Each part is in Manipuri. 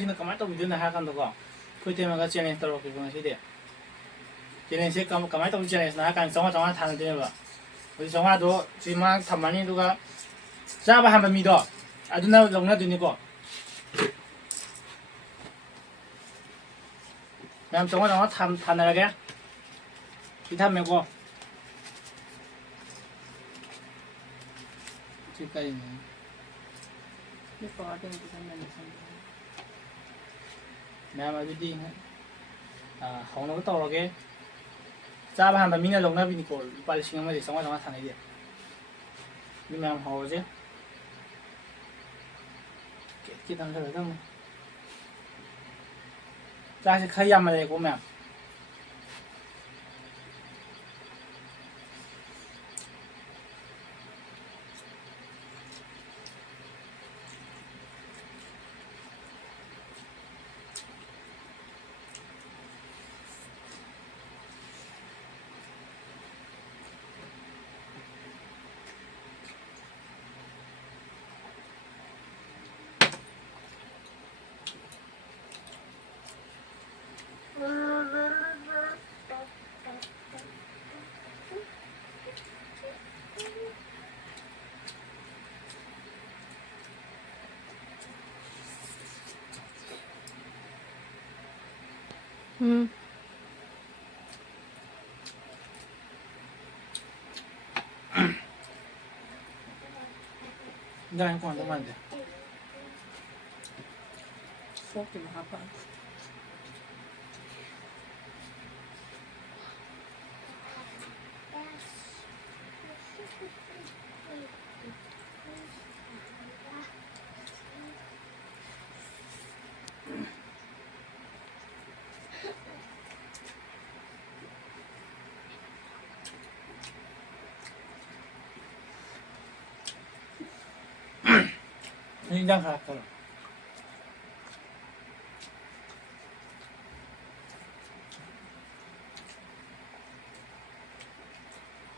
ꯁꯤꯅ ꯀꯃꯥꯏꯅ ꯇꯧꯕꯤꯗꯣꯏꯅꯣ ꯍꯥꯏꯔ ꯀꯥꯟꯗꯀꯣ ꯑꯩꯈꯣꯏ ꯇꯦꯝꯃꯒ ꯆꯦꯂꯦꯟꯖ ꯇꯧꯔꯛꯀꯦꯀꯣ ꯉꯁꯤꯗꯤ ꯆꯦꯂꯦꯟꯖꯁꯦ ꯀꯃꯥꯏꯅ ꯇꯧꯕ ꯆꯦꯂꯦꯟꯖꯅꯣ ꯍꯥꯏꯔ ꯀꯥꯟꯗ 500 ꯊꯥꯅꯗꯣꯏꯅꯦꯕ ꯍꯧꯖꯤꯛ 500ꯗꯣ ꯁꯤ ꯃꯥ ꯊꯝꯃꯅꯤ ꯑꯗꯨꯒ ꯆꯥꯕ ꯍꯥꯟꯕ ꯃꯤꯗꯣ ꯑꯗꯨꯅ ꯂꯧꯅꯗꯣꯏꯅꯤꯀꯣ ꯃꯌꯥꯝ 500 ꯊꯥꯅꯔꯒꯦ ꯁꯤ ꯊꯝꯃꯦꯀꯣ ꯁꯤ ꯀꯩꯅꯣ ꯃꯌꯥꯝ ꯑꯗꯨꯗꯤ ꯍꯧꯅꯕ ꯇꯧꯔꯒꯦ ꯆꯥꯕ ꯍꯥꯟꯕ ꯃꯤꯅ ꯂꯧꯅꯕꯤꯅꯤꯀꯣ ꯂꯨꯄꯥ 1,000 500 ꯊꯥꯅꯩꯁꯦ ꯃꯤ ꯃꯌꯥꯝ ꯍꯧꯔꯁꯦ ꯀꯦꯠꯀꯤ ꯊꯝꯖꯜꯂꯗꯝꯅꯤ ꯆꯥꯛꯁꯦ ꯈꯔ ꯌꯥꯝꯃꯜꯂꯦꯀꯣ ꯃꯌꯥꯝ ꯏꯟꯖꯥꯡ ꯀꯣꯟꯅꯗꯧ ꯃꯥꯟꯗꯦ ꯐꯣꯛꯇꯨ ꯍꯥꯞꯄ 인장 갈았더라.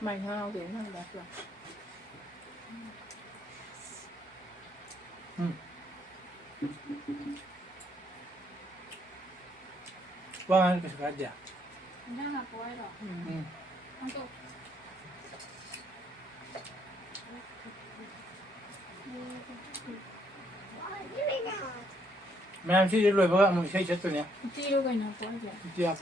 mày hao thì nó đẹp rồi 와, 그래서 가자. 괜찮아 보여요 한쪽 Mẹ chị rồi bữa mình xây chết rồi nhé. tiêu cái nào boy vậy Chị à,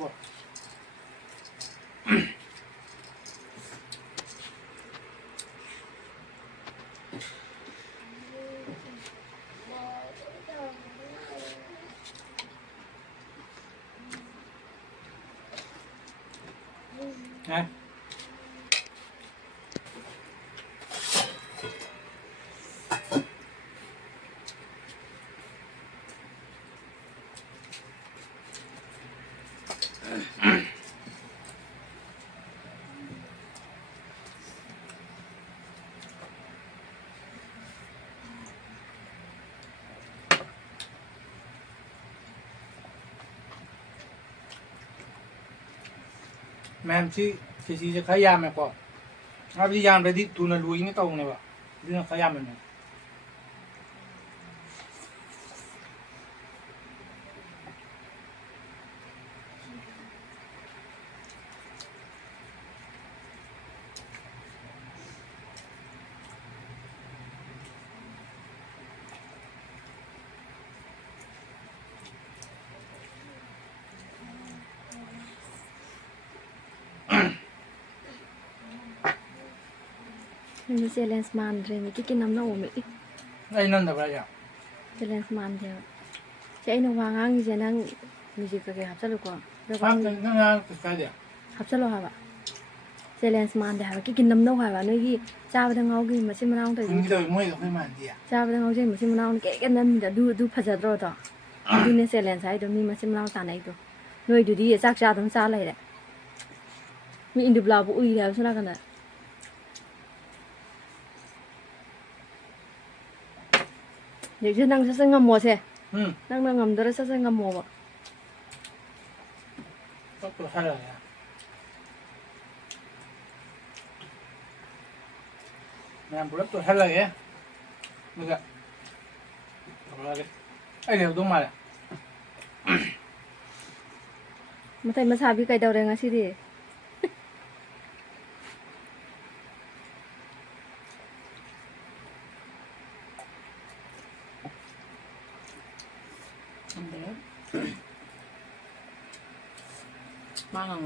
Này. Mẹ chị sẽ khai yam mẹ có. Nó đi yam đấy đi tụi nó lùi cái tàu này vào. Đi nó khai yam này. Ini challenge mandre ni kiki namna umi Đây năn được vậy à? challenge mandre chị nó hoàng ang gì nang music cái hấp dẫn ko Nó cái gì à? hấp dẫn hả bạn challenge mandre hả kiki namna hả bạn nơi gì cha bên ngau gì mà xem nào tới Mình rồi mới được cái màn gì à? cha bên ngau gì mà xem nào cái nam đã du phát ra rồi đó đi nên challenge hay đó mi mà xem nào ta này đó nơi đó đi chắc cha đông cha lại đấy mi in được lao bu uy là sao nào cái này giờ chứ năng sẽ ngâm mùa xe năng ngâm đó sẽ ngâm mùa vậy Có hay rồi à? Mẹ bữa tôi hay rồi á. Được ạ. Rồi cái. Ai đều đúng mà. ꯃꯇꯩ ꯃꯁꯥꯕꯤ ꯀꯩꯗꯧꯔꯦ ꯉꯁꯤꯗꯤ 망한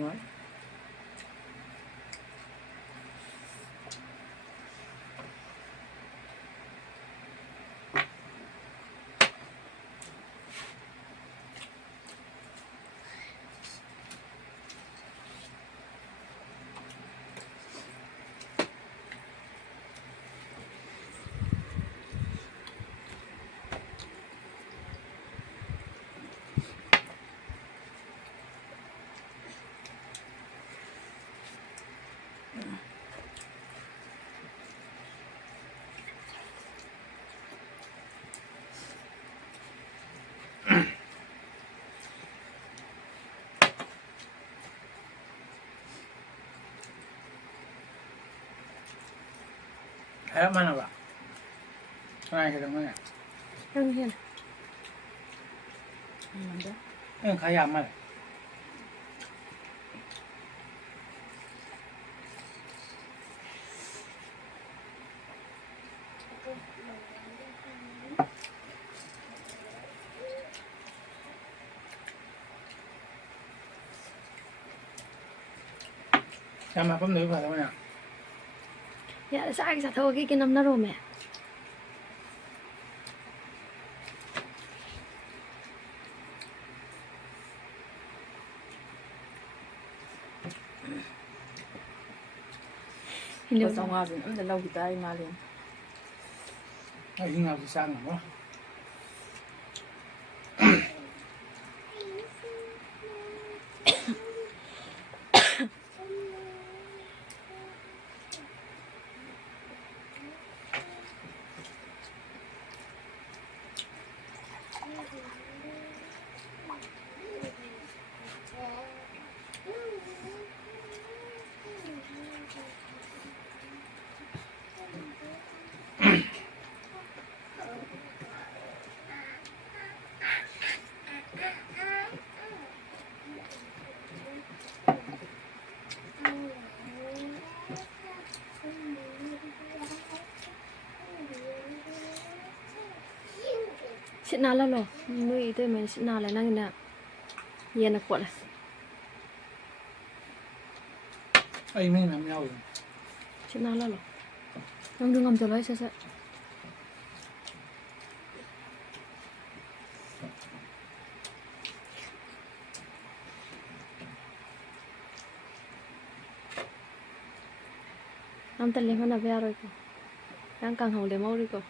Hay mana ba? Ai cái đó này. นั่งเฮียน Khá yam mà. Yam mà không nữ phải không nào? อย่าสร้างสะโทกิกินน้ำนรมแม่เห็นเดี๋ยว 정화진 근데 여기다 이 말이야 Ai hình nào thì sang hả? ชิดนานแล้วเหรอนุ้ยตัวมันชิดนานแล้วนั่งเนี่ยเย็นนะปวดเลย Ai mình làm nhau rồi. ชิดนานแล้วเหรอลองดูงอมจะร้อยเสร็จน้ำตาลมันน่ะไม่อร่อยก็ร่างกายของเดมอริก็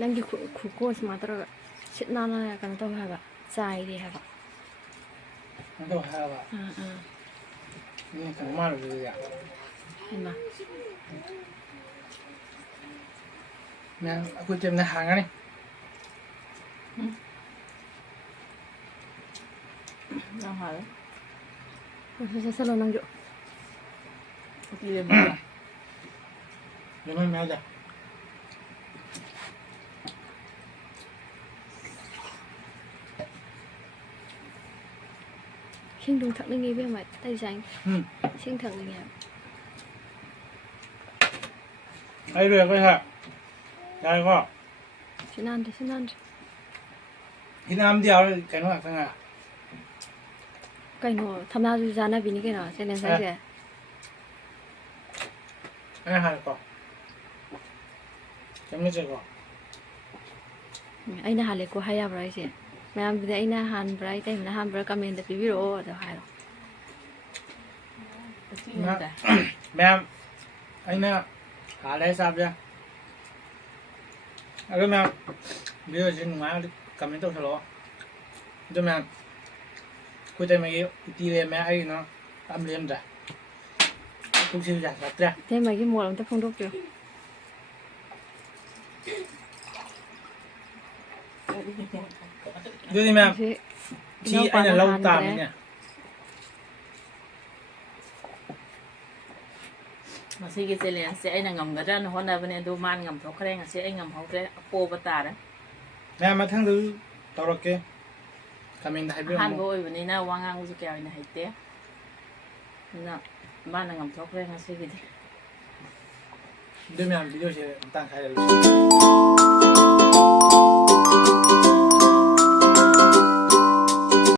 นั่งกินคุกโก้สมาร์ทแล้วชิดนานแล้วกันต้องหาแบบใจดีค่ะ Nó đâu ha ba. นี่ของมาเลยอ่ะ เห็นไหม แม่กูเจ็บในหางนี่ 나할 จะสโลนั่งอยู่ 어디에 뭐야 ยังไม่แม่จ้ะ ชิงดูถักนึงงี้เบี้ยไหมใต้ใจ อืม ชิงถักนึงงี้ ไอ้เรือก็ใช่ยายก็ ชินันดิชินันดิ ที่น้ำเดียวแกนว่าทั้งอ่ะ ไก่หนูทำหน้าดูจานน่ะปีนี้กันเหรอเจนเนสใส่แก ไอ้หายก็จะไม่เจอก็ ไอ้น่าหาเล็กกูให้ยาบไรสิแม่ไม่ได้ไอ้น่าหันไรแต่ไม่น่าหันไรก็ไม่ได้พี่วิโรเดี๋ยวหายหรอก 어디인데 แม่ไอ้น่ะหาอะไรทราบจ้ะอะไรแม่เดี๋ยวฉันมาคำนี้ต้องทะเลาะจะแม่กูจะไม่ตีเลยแม่ไอ้เนาะทำเรียนจ้ะทุกสิ่งอย่างแบบจ้ะ เท่ไหมกี่โมงเราจะพุ่งรูปอยู่ ดูดิแม่ ที่ ที่ไอ้เนี่ยเราตามเนี่ย ꯉꯁꯤꯒꯤ ꯆꯦꯂꯦꯟꯖꯁꯦ ꯑꯩꯅ ꯉꯝꯒꯗ꯭ꯔꯅ ꯍꯣꯠꯅꯕꯅꯦ ꯑꯗꯨ ꯃꯥꯅ ꯉꯝꯊꯣꯛꯈ꯭ꯔꯦ ꯉꯁꯤ ꯑꯩ ꯉꯝꯍꯧꯗ꯭ꯔꯦ ꯑꯄꯣꯕ ꯇꯥꯔꯦ ꯃꯌꯥꯝ ꯃꯊꯪꯗꯁꯨ ꯇꯧꯔꯛꯀꯦ ꯀꯃꯦꯟꯗ ꯑꯍꯥꯟꯕ ꯍꯥꯏꯕꯤꯔꯝꯃꯣ ꯑꯣꯏꯕꯅꯤꯅ ꯋꯥ ꯉꯥꯡꯕꯁꯨ ꯀꯌꯥ ꯑꯣꯏꯅ ꯍꯩꯇꯦ ꯑꯗꯨꯅ ꯃꯥꯅ ꯉꯝꯊꯣꯛꯈ꯭ꯔꯦ ꯉꯁꯤꯒꯤꯗꯤ ꯑꯗꯨ ꯃꯌꯥꯝ ꯚꯤꯗꯤꯑꯣꯁꯦ ꯃꯇꯥꯡ ꯁ꯭ꯋꯥꯏꯗ ꯂꯣꯏꯁꯤꯟꯒꯦ